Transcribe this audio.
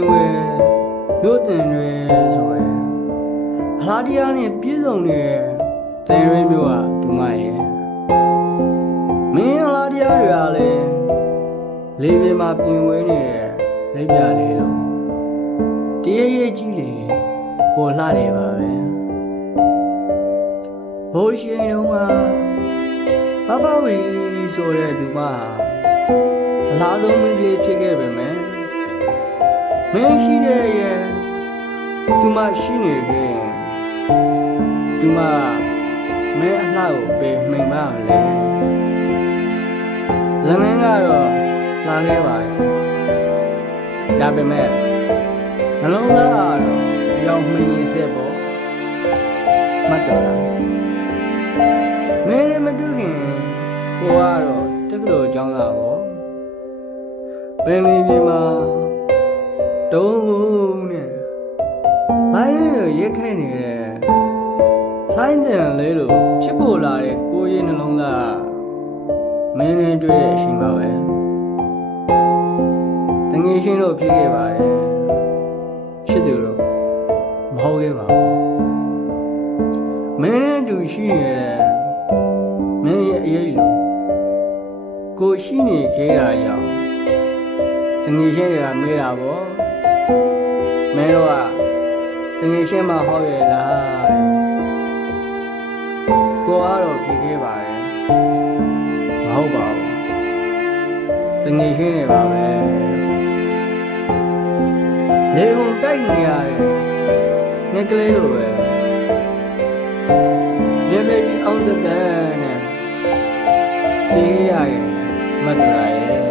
ပြင်ဝဲလို့တင်တွေဆိုရယ်ဖလားတရားနဲ့ပြည့်စုံနေတဲ့တင်တွေမျိုးကသူမရဲ့မင်းဖလားတရားတွေကလည်းလေးပြင်မှာပြင်ဝဲနေတဲ့လက်ပြလေးလို့တရရဲ့ကြီးလေပေါ်လှတယ်ပါပဲဟိုရှင်တုန်းကဘဘဝီဆိုတဲ့သူမအလားဆုံးမင်းကလေးဖြစ်ခဲ့ပေမဲ့မင်းရှိတဲ့ရဲ့သူမရှိနေခဲ့သူမမင်းအလှကိုပေးမှန်ပါမလဲဇမင်းကတော့လာခဲ့ပါတယ်ဒါပေမဲ့နှလုံးသားကတော့ကြောင်မှင်းနေစေပေါ့မှတ်တော်လားမင်းနဲ့မတွေ့ခင်ကိုကတော့တက္ကသိုလ်ကျောင်းသားပေါ့ပင်လီပြည်မှာတုံးနဲ့လိုင်းရရက်ခဲနေတဲ့လိုင်းတန်လေးလိုဖြစ်ပေါ်လာတဲ့ကိုရင်နှလုံးသားမင်းနဲ့တွေ့တဲ့အချိန်ပါပဲတငယ်ချင်းတို့ဖြစ်ခဲ့ပါတယ်ချစ်သူတို့မဟုတ်ခဲ့ပါဘူးမင်းနဲ့တူရှိနေတဲ့မင်းရဲ့အရေးလိုကိုရှိနေခဲ့တာကြောင့်တငယ်ချင်းတွေကမေးတာပေါ့မင်းတို့ကတငယ်ချင်းမဟုတ်ရဲ့လားတဲ့ကိုကတော့ဖြေခဲ့ပါတယ်မဟုတ်ပါဘူးတငယ်ချင်းတွေပါပဲလေုံတိုက်နေရတယ်ငက်ကလေးလိုပဲရေပေကြီးအောင်တဲ့နဲ့ပြေးရတယ်မတ်တရာရဲ့